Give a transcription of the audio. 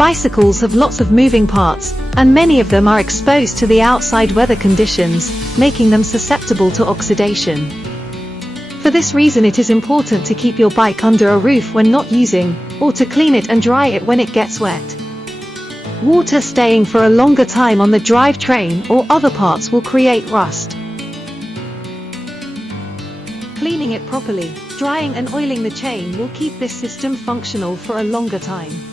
Bicycles have lots of moving parts, and many of them are exposed to the outside weather conditions, making them susceptible to oxidation. For this reason, it is important to keep your bike under a roof when not using, or to clean it and dry it when it gets wet. Water staying for a longer time on the drivetrain or other parts will create rust. Cleaning it properly, drying and oiling the chain will keep this system functional for a longer time.